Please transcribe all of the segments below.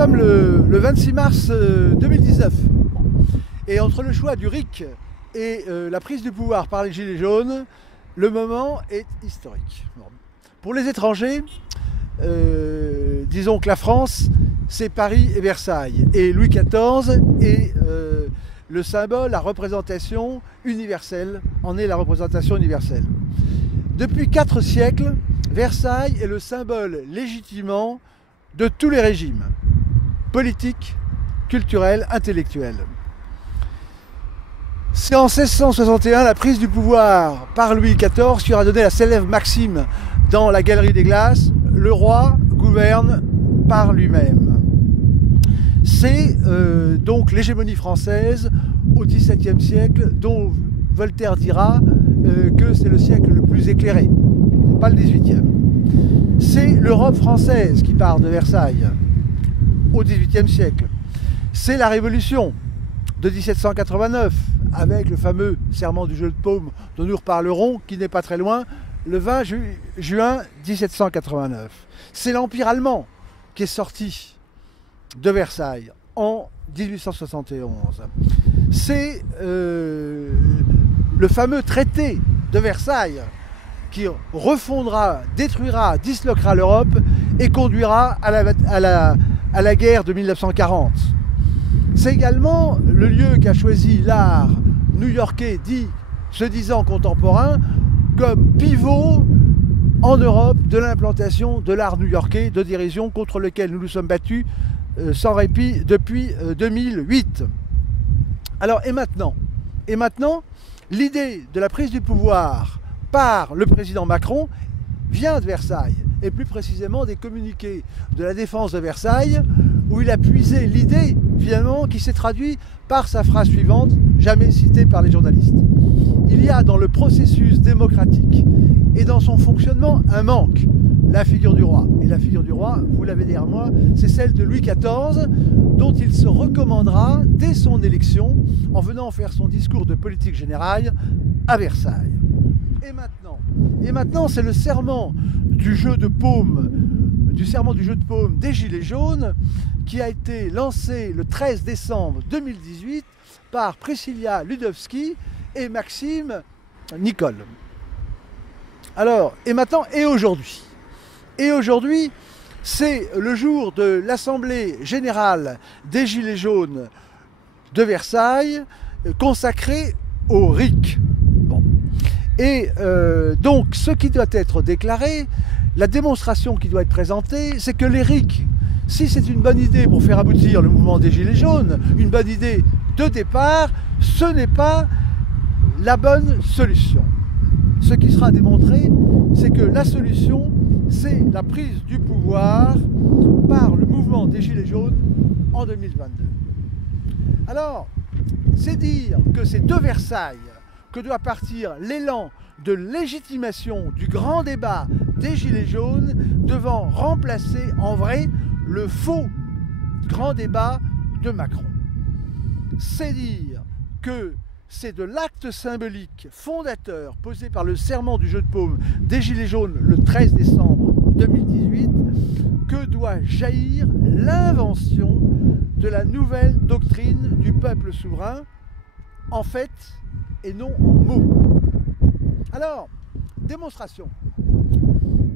sommes le 26 mars 2019. Et entre le choix du RIC et la prise du pouvoir par les Gilets jaunes, le moment est historique. Bon. Pour les étrangers, disons que la France, c'est Paris et Versailles. Et Louis XIV est le symbole, la représentation universelle, en est la représentation universelle. Depuis 4 siècles, Versailles est le symbole légitimant de tous les régimes, politiques, culturels, intellectuels. C'est en 1661 la prise du pouvoir par Louis XIV qui aura donné la célèbre maxime dans la Galerie des Glaces, le roi gouverne par lui-même. C'est donc l'hégémonie française au XVIIe siècle dont Voltaire dira que c'est le siècle le plus éclairé, pas le XVIIIe. C'est l'Europe française qui part de Versailles au XVIIIe siècle. C'est la Révolution de 1789 avec le fameux serment du jeu de paume dont nous reparlerons, qui n'est pas très loin, le 20 juin 1789. C'est l'Empire allemand qui est sorti de Versailles en 1871. C'est le fameux traité de Versailles qui refondera, détruira, disloquera l'Europe et conduira à la guerre de 1940. C'est également le lieu qu'a choisi l'art new-yorkais se disant contemporain comme pivot en Europe de l'implantation de l'art new-yorkais de dérision contre lequel nous nous sommes battus sans répit depuis 2008. Alors, et maintenant, l'idée de la prise du pouvoir par le président Macron vient de Versailles, et plus précisément des communiqués de la défense de Versailles, où il a puisé l'idée, finalement, qui s'est traduite par sa phrase suivante, jamais citée par les journalistes. Il y a dans le processus démocratique et dans son fonctionnement un manque, la figure du roi. Et la figure du roi, vous l'avez derrière moi, c'est celle de Louis XIV, dont il se recommandera dès son élection, en venant faire son discours de politique générale à Versailles. Et maintenant, c'est le serment du jeu de paume, des Gilets jaunes, qui a été lancé le 13 décembre 2018 par Priscilla Ludowski et Maxime Nicole. Alors, et maintenant, et aujourd'hui? Et aujourd'hui, c'est le jour de l'Assemblée générale des Gilets jaunes de Versailles, consacrée au RIC. Bon. Et donc, ce qui doit être déclaré, la démonstration qui doit être présentée, c'est que les RIC, si c'est une bonne idée pour faire aboutir le mouvement des Gilets jaunes, une bonne idée de départ, ce n'est pas la bonne solution. Ce qui sera démontré, c'est que la solution, c'est la prise du pouvoir par le mouvement des Gilets jaunes en 2022. Alors, c'est dire que c'est de Versailles que doit partir l'élan de légitimation du grand débat des Gilets jaunes devant remplacer en vrai le faux grand débat de Macron. C'est dire que c'est de l'acte symbolique fondateur posé par le serment du jeu de paume des Gilets jaunes le 13 décembre 2018 que doit jaillir l'invention de la nouvelle doctrine du peuple souverain en fait et non en mots. Alors, démonstration.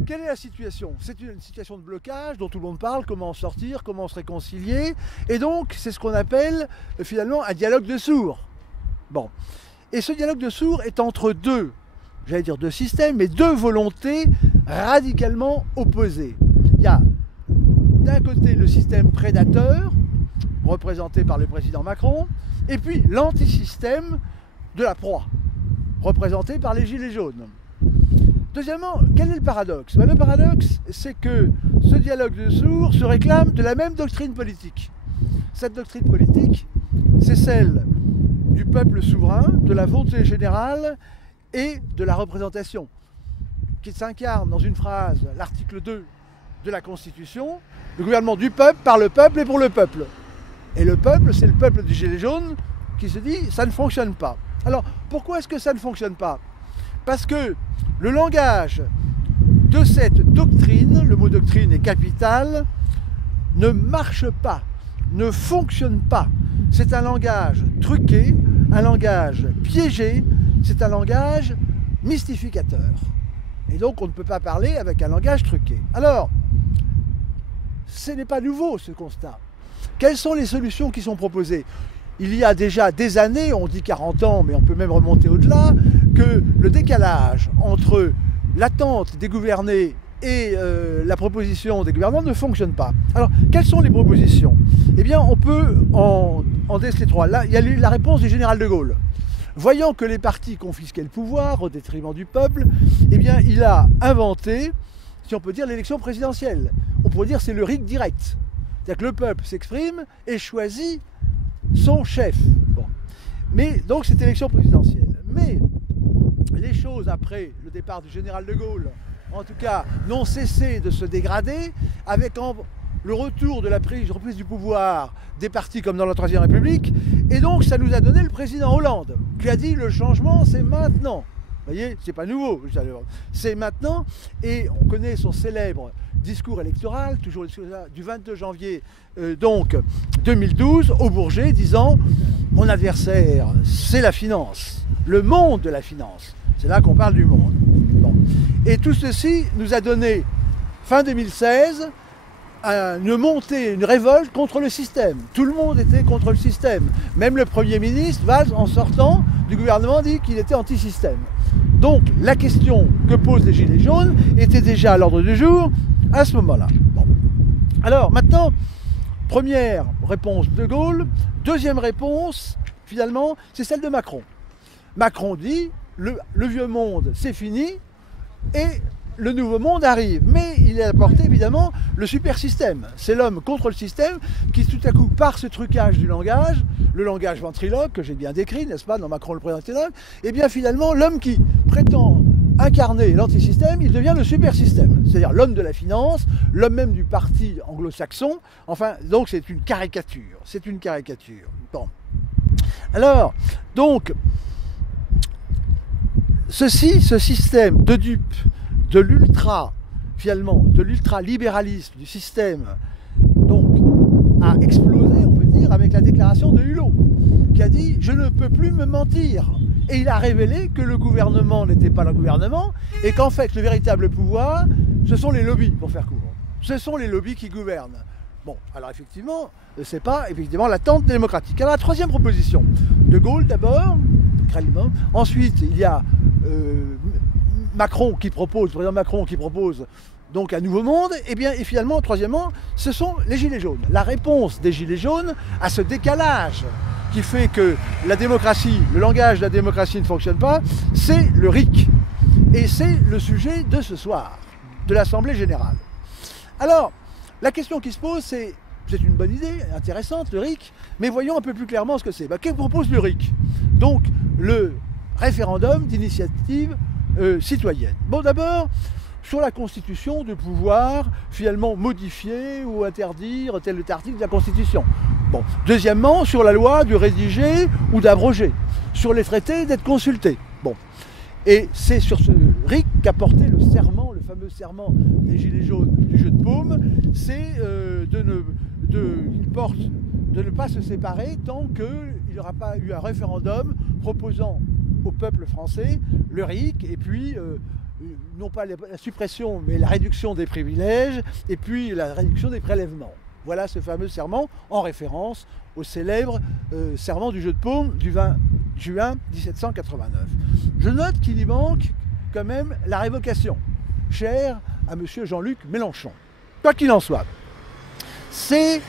Quelle est la situation? C'est une situation de blocage dont tout le monde parle, comment en sortir, comment se réconcilier. Et donc, c'est ce qu'on appelle finalement un dialogue de sourds. Bon. Et ce dialogue de sourds est entre deux systèmes, mais deux volontés radicalement opposées. Il y a d'un côté le système prédateur, représenté par le président Macron, et puis l'antisystème de la proie, représenté par les Gilets jaunes. Deuxièmement, quel est le paradoxe? Le paradoxe, c'est que ce dialogue de sourds se réclame de la même doctrine politique. Cette doctrine politique, c'est celle du peuple souverain, de la volonté générale et de la représentation, qui s'incarne dans une phrase, l'article 2 de la Constitution, le gouvernement du peuple, par le peuple et pour le peuple. Et le peuple, c'est le peuple des Gilets jaunes qui se dit, ça ne fonctionne pas. Alors, pourquoi est-ce que ça ne fonctionne pas? Parce que le langage de cette doctrine, le mot doctrine est capital, ne marche pas, ne fonctionne pas. C'est un langage truqué, un langage piégé, c'est un langage mystificateur. Et donc on ne peut pas parler avec un langage truqué. Alors, ce n'est pas nouveau ce constat. Quelles sont les solutions qui sont proposées? Il y a déjà des années, on dit 40 ans, mais on peut même remonter au-delà, que le décalage entre l'attente des gouvernés et la proposition des gouvernants ne fonctionne pas. Alors, quelles sont les propositions? Eh bien, on peut en déceler trois. Là, il y a la réponse du général de Gaulle. Voyant que les partis confisquaient le pouvoir au détriment du peuple, eh bien, il a inventé, si on peut dire, l'élection présidentielle. On pourrait dire que c'est le RIC direct. C'est-à-dire que le peuple s'exprime et choisit son chef. Bon. Mais donc, c'est élection présidentielle. Mais les choses, après le départ du général de Gaulle, en tout cas, n'ont cessé de se dégrader avec le retour de la reprise du pouvoir des partis comme dans la Troisième République. Et donc, ça nous a donné le président Hollande, qui a dit le changement, c'est maintenant. Vous voyez, c'est pas nouveau, c'est maintenant. Et on connaît son célèbre discours électoral, toujours du 22 janvier 2012, au Bourget, disant « Mon adversaire, c'est la finance, le monde de la finance ». C'est là qu'on parle du monde. Bon. Et tout ceci nous a donné, fin 2016, une montée, une révolte contre le système. Tout le monde était contre le système. Même le Premier ministre, Valls, en sortant du gouvernement, dit qu'il était anti-système. Donc la question que posent les Gilets jaunes était déjà à l'ordre du jour à ce moment-là. Bon. Alors maintenant, première réponse de Gaulle. Deuxième réponse, finalement, c'est celle de Macron. Macron dit, le vieux monde, c'est fini, et le nouveau monde arrive. Mais il a apporté évidemment le super système. C'est l'homme contre le système qui tout à coup, par ce trucage du langage, le langage ventriloque que j'ai bien décrit, n'est-ce pas, dans Macron le président, et bien finalement l'homme qui prétend incarner l'antisystème, il devient le super système. C'est-à-dire l'homme de la finance, l'homme même du parti anglo-saxon. Enfin, donc c'est une caricature. C'est une caricature. Bon. Alors, donc, ce système de dupes, de l'ultra-libéralisme du système, donc, a explosé, on peut dire, avec la déclaration de Hulot, qui a dit « Je ne peux plus me mentir ». Et il a révélé que le gouvernement n'était pas le gouvernement, et qu'en fait, le véritable pouvoir, ce sont les lobbies, pour faire court. Ce sont les lobbies qui gouvernent. Bon, alors effectivement, c'est pas effectivement l'attente démocratique. Alors la troisième proposition, de Gaulle d'abord, ensuite il y a Macron qui propose, le président Macron qui propose donc un nouveau monde, et finalement, troisièmement, ce sont les Gilets jaunes. La réponse des Gilets jaunes à ce décalage qui fait que la démocratie, le langage de la démocratie ne fonctionne pas, c'est le RIC. Et c'est le sujet de ce soir, de l'Assemblée générale. Alors, la question qui se pose, c'est une bonne idée, intéressante, le RIC, mais voyons un peu plus clairement ce que c'est. Que propose le RIC? Donc, le référendum d'initiative citoyenne. Bon, d'abord, sur la Constitution, de pouvoir finalement modifier ou interdire tel ou tel article de la Constitution. Bon. Deuxièmement, sur la loi, de rédiger ou d'abroger. Sur les traités, d'être consulté. Bon. Et c'est sur ce RIC qu'a porté le serment, le fameux serment des Gilets jaunes du jeu de paume, c'est de ne pas se séparer tant qu'il n'y aura pas eu un référendum proposant au peuple français le RIC, et puis non pas la suppression, mais la réduction des privilèges, et puis la réduction des prélèvements. Voilà ce fameux serment en référence au célèbre serment du jeu de paume du 20 juin 1789. Je note qu'il y manque quand même la révocation, chère à M. Jean-Luc Mélenchon. Quoi qu'il en soit, si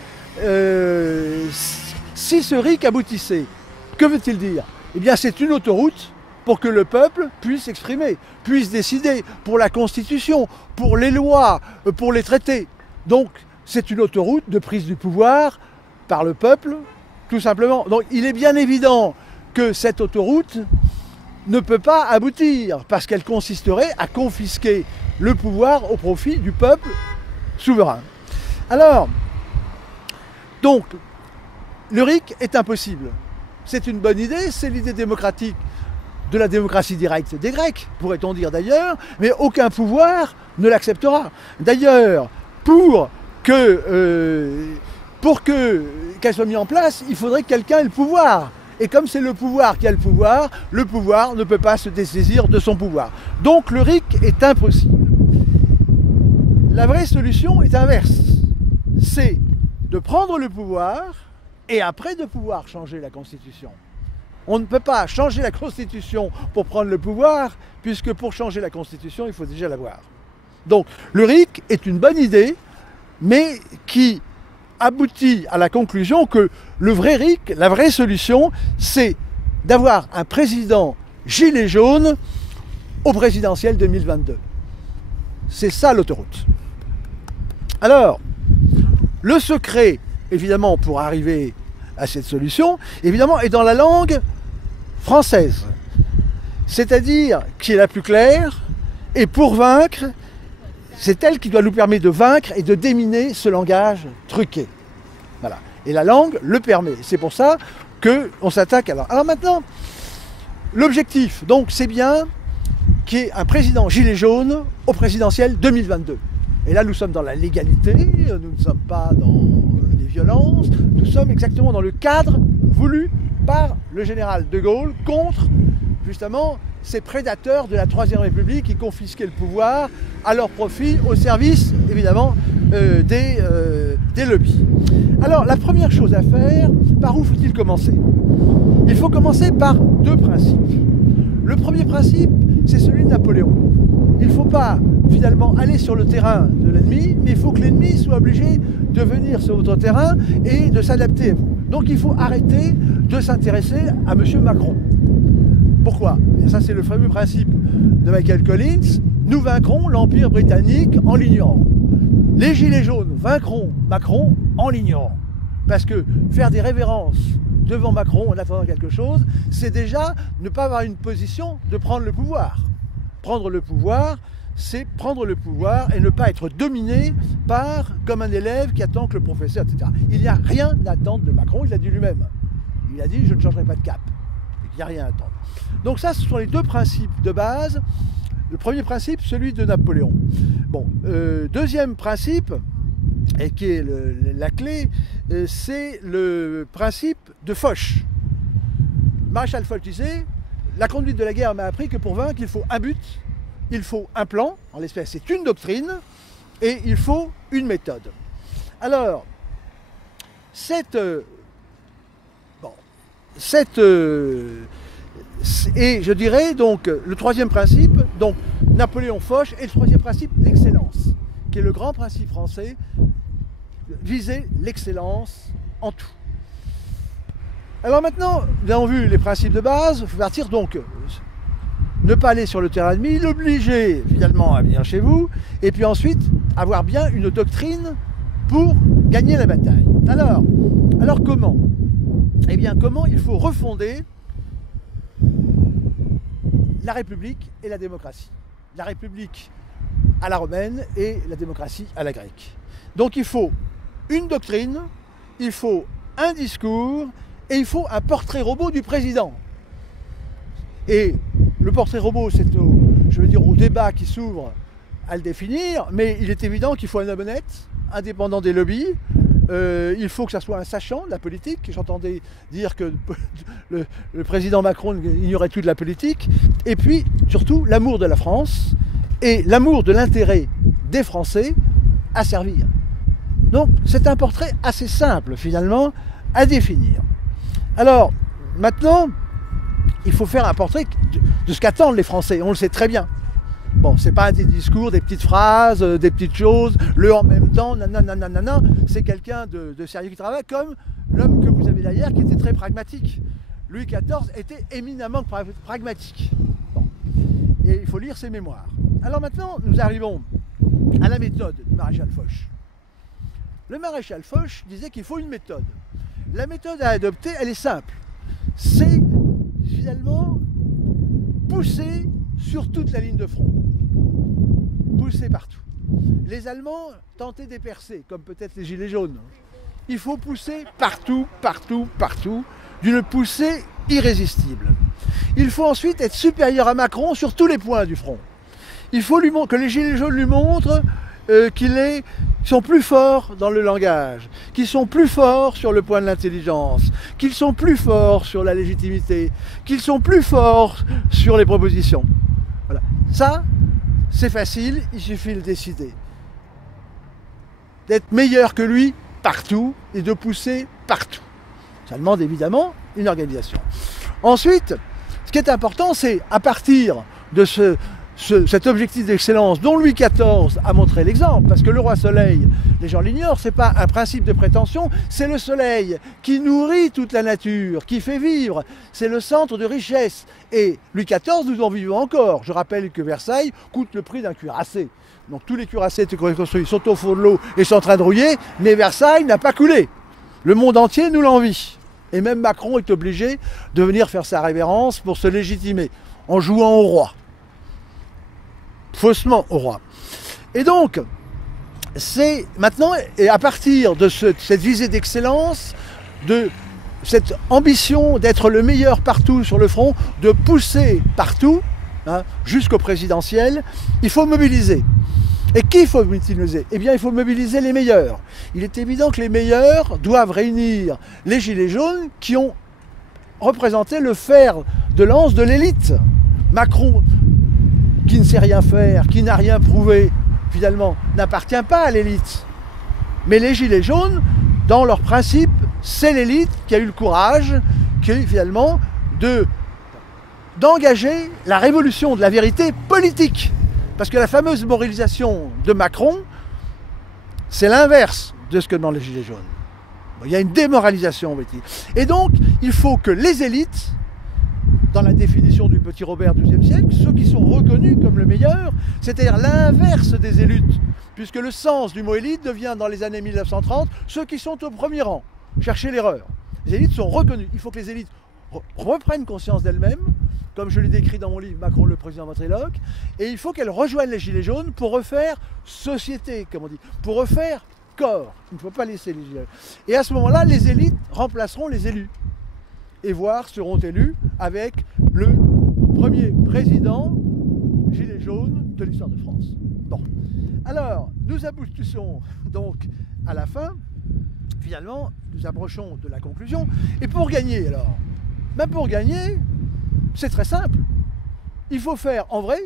ce RIC aboutissait, que veut-il dire? Eh bien, c'est une autoroute pour que le peuple puisse s'exprimer, puisse décider pour la Constitution, pour les lois, pour les traités. Donc, c'est une autoroute de prise du pouvoir par le peuple, tout simplement. Donc, il est bien évident que cette autoroute ne peut pas aboutir, parce qu'elle consisterait à confisquer le pouvoir au profit du peuple souverain. Alors, donc, le RIC est impossible. C'est une bonne idée, c'est l'idée démocratique de la démocratie directe des Grecs, pourrait-on dire d'ailleurs, mais aucun pouvoir ne l'acceptera. D'ailleurs, pour que pour qu'elle soit mise en place, il faudrait que quelqu'un ait le pouvoir. Et comme c'est le pouvoir qui a le pouvoir ne peut pas se dessaisir de son pouvoir. Donc le RIC est impossible. La vraie solution est inverse. C'est de prendre le pouvoir et après de pouvoir changer la Constitution. On ne peut pas changer la Constitution pour prendre le pouvoir, puisque pour changer la Constitution, il faut déjà l'avoir. Donc le RIC est une bonne idée, mais qui aboutit à la conclusion que le vrai RIC, la vraie solution, c'est d'avoir un président gilet jaune au présidentiel 2022. C'est ça l'autoroute. Alors, le secret, évidemment, pour arriver à cette solution, évidemment, est dans la langue française. C'est-à-dire qui est la plus claire, et pour vaincre, c'est elle qui doit nous permettre de vaincre et de déminer ce langage truqué. Voilà. Et la langue le permet. C'est pour ça qu'on s'attaque à... Alors maintenant, l'objectif, donc, c'est bien qu'il y ait un président gilet jaune au présidentiel 2022. Et là, nous sommes dans la légalité, nous ne sommes pas dans les violences, nous sommes exactement dans le cadre voulu par le général de Gaulle contre, justement, ces prédateurs de la Troisième République qui confisquaient le pouvoir à leur profit, au service, évidemment, des lobbies. Alors, la première chose à faire, par où faut-il commencer? Il faut commencer par deux principes. Le premier principe, c'est celui de Napoléon. Il ne faut pas, finalement, aller sur le terrain de l'ennemi, mais il faut que l'ennemi soit obligé de venir sur votre terrain et de s'adapter à vous. Donc, il faut arrêter de s'intéresser à M. Macron. Pourquoi? Et ça, c'est le fameux principe de Michael Collins. Nous vaincrons l'Empire britannique en l'ignorant. Les Gilets jaunes vaincront Macron en l'ignorant. Parce que faire des révérences devant Macron en attendant quelque chose, c'est déjà ne pas avoir une position de prendre le pouvoir. Prendre le pouvoir, c'est prendre le pouvoir et ne pas être dominé par, comme un élève qui attend que le professeur, etc. Il n'y a rien à attendre de Macron, il l'a dit lui-même. Il a dit « je ne changerai pas de cap ». Il n'y a rien à attendre. Donc ça, ce sont les deux principes de base. Le premier principe, celui de Napoléon. Bon, deuxième principe, et qui est la clé, c'est le principe de Foch. Maréchal Foch disait, la conduite de la guerre m'a appris que pour vaincre, il faut un but, il faut un plan, en l'espèce c'est une doctrine, et il faut une méthode. Alors, et je dirais donc le troisième principe, donc Napoléon Foch, et le troisième principe, l'excellence, qui est le grand principe français, viser l'excellence en tout. Alors maintenant, nous avons vu les principes de base, il faut partir donc, ne pas aller sur le terrain ennemi, l'obliger finalement à venir chez vous, et puis ensuite avoir bien une doctrine pour gagner la bataille. Alors comment? Eh bien, comment il faut refonder la République et la démocratie. La République à la romaine et la démocratie à la grecque. Donc il faut une doctrine, il faut un discours et il faut un portrait robot du président. Et le portrait robot, c'est au débat qui s'ouvre à le définir, mais il est évident qu'il faut un homme honnête, indépendant des lobbies. Il faut que ça soit un sachant de la politique. J'entendais dire que le président Macron ignorait tout de la politique. Et puis, surtout, l'amour de la France et l'amour de l'intérêt des Français à servir. Donc, c'est un portrait assez simple, finalement, à définir. Alors, maintenant, il faut faire un portrait de ce qu'attendent les Français. On le sait très bien. Bon, c'est pas des discours, des petites phrases, des petites choses, le en même temps, nanana, c'est quelqu'un de sérieux qui travaille, comme l'homme que vous avez derrière qui était très pragmatique. Louis XIV était éminemment pragmatique. Bon. Et il faut lire ses mémoires. Alors maintenant, nous arrivons à la méthode du maréchal Foch. Le maréchal Foch disait qu'il faut une méthode. La méthode à adopter, elle est simple. C'est finalement pousser sur toute la ligne de front. Pousser partout. Les Allemands tentaient de percer, comme peut-être les Gilets jaunes. Il faut pousser partout, partout, partout, d'une poussée irrésistible. Il faut ensuite être supérieur à Macron sur tous les points du front. Il faut que les Gilets jaunes lui montrent qui sont plus forts dans le langage, qui sont plus forts sur le point de l'intelligence, qu'ils sont plus forts sur la légitimité, qu'ils sont plus forts sur les propositions. Voilà. Ça, c'est facile, il suffit de le décider. D'être meilleur que lui partout et de pousser partout. Ça demande évidemment une organisation. Ensuite, ce qui est important, c'est à partir de cet objectif d'excellence dont Louis XIV a montré l'exemple, parce que le roi soleil, les gens l'ignorent, c'est pas un principe de prétention, c'est le soleil qui nourrit toute la nature, qui fait vivre, c'est le centre de richesse. Et Louis XIV, nous en vivons encore. Je rappelle que Versailles coûte le prix d'un cuirassé. Donc tous les cuirassés construits sont au fond de l'eau et sont en train de rouiller, mais Versailles n'a pas coulé. Le monde entier nous l'envie. Et même Macron est obligé de venir faire sa révérence pour se légitimer, en jouant au roi. Faussement au roi. Et donc, c'est maintenant, et à partir de cette visée d'excellence, de cette ambition d'être le meilleur partout sur le front, de pousser partout, hein, jusqu'au présidentiel, il faut mobiliser. Et qui il faut mobiliser? Eh bien, il faut mobiliser les meilleurs. Il est évident que les meilleurs doivent réunir les gilets jaunes qui ont représenté le fer de lance de l'élite. Macron, qui ne sait rien faire, qui n'a rien prouvé, finalement, n'appartient pas à l'élite. Mais les gilets jaunes, dans leur principe, c'est l'élite qui a eu le courage, finalement, d'engager la révolution de la vérité politique. Parce que la fameuse mobilisation de Macron, c'est l'inverse de ce que demandent les gilets jaunes. Il y a une démoralisation, on va dire. Et donc, il faut que les élites, dans la définition du petit Robert du XIIe siècle, ceux qui sont reconnus comme le meilleur, c'est-à-dire l'inverse des élites, puisque le sens du mot élite devient, dans les années 1930, ceux qui sont au premier rang. Cherchez l'erreur. Les élites sont reconnues. Il faut que les élites reprennent conscience d'elles-mêmes, comme je l'ai décrit dans mon livre Macron le président ventriloque, et il faut qu'elles rejoignent les gilets jaunes pour refaire société, comme on dit, pour refaire corps. Il ne faut pas laisser les gilets jaunes. Et à ce moment-là, les élites remplaceront les élus. Et voire seront élus avec le premier président gilet jaune de l'histoire de France. Bon. Alors, nous aboutissons donc à la fin. Finalement, nous approchons de la conclusion. Et pour gagner, alors, ben pour gagner, c'est très simple. Il faut faire en vrai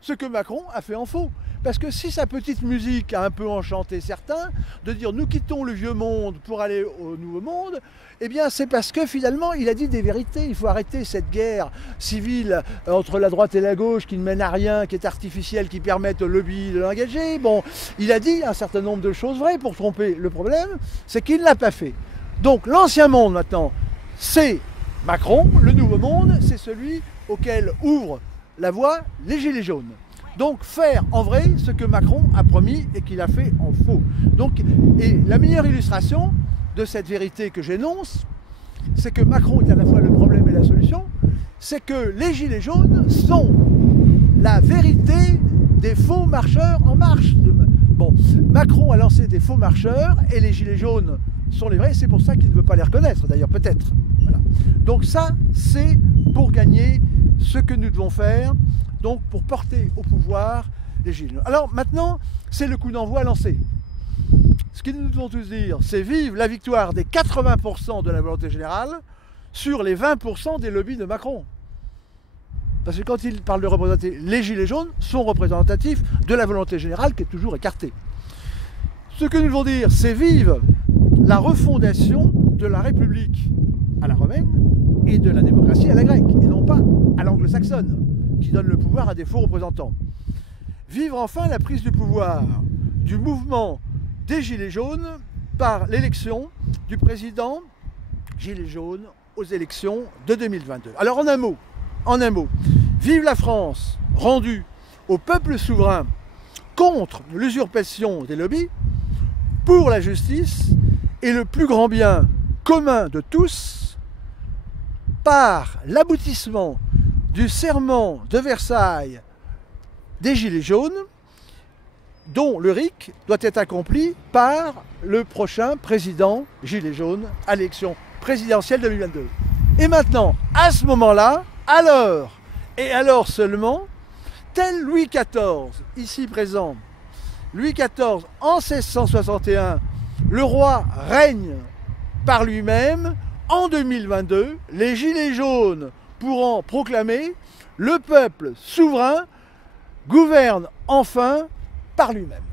ce que Macron a fait en faux. Parce que si sa petite musique a un peu enchanté certains, de dire nous quittons le vieux monde pour aller au nouveau monde, eh bien c'est parce que finalement il a dit des vérités. Il faut arrêter cette guerre civile entre la droite et la gauche qui ne mène à rien, qui est artificielle, qui permet au lobby de l'engager. Bon, il a dit un certain nombre de choses vraies pour tromper. Le problème, c'est qu'il ne l'a pas fait. Donc l'ancien monde maintenant, c'est Macron. Le nouveau monde, c'est celui auquel ouvrent la voie les gilets jaunes. Donc faire en vrai ce que Macron a promis et qu'il a fait en faux. Donc, et la meilleure illustration de cette vérité que j'énonce, c'est que Macron est à la fois le problème et la solution, c'est que les gilets jaunes sont la vérité des faux marcheurs en marche. Bon, Macron a lancé des faux marcheurs et les gilets jaunes sont les vrais, c'est pour ça qu'il ne veut pas les reconnaître d'ailleurs, peut-être. Voilà. Donc ça, c'est pour gagner ce que nous devons faire, donc pour porter au pouvoir les gilets jaunes. Alors maintenant, c'est le coup d'envoi lancé. Ce que nous devons tous dire, c'est vive la victoire des 80% de la volonté générale sur les 20% des lobbies de Macron. Parce que quand il parle de représenter, les gilets jaunes sont représentatifs de la volonté générale qui est toujours écartée. Ce que nous devons dire, c'est vive la refondation de la République à la romaine et de la démocratie à la grecque, et non pas à l'anglo-saxonne, qui donne le pouvoir à des faux représentants. Vivre enfin la prise du pouvoir du mouvement des Gilets jaunes par l'élection du président Gilets jaunes aux élections de 2022. Alors en un mot, vive la France rendue au peuple souverain contre l'usurpation des lobbies, pour la justice et le plus grand bien commun de tous, par l'aboutissement du serment de Versailles des Gilets jaunes, dont le RIC doit être accompli par le prochain président Gilets jaunes à l'élection présidentielle 2022. Et maintenant, à ce moment-là, alors, et alors seulement, tel Louis XIV, ici présent, Louis XIV, en 1661, le roi règne par lui-même. En 2022, les Gilets jaunes pourront proclamer le peuple souverain gouverne enfin par lui-même.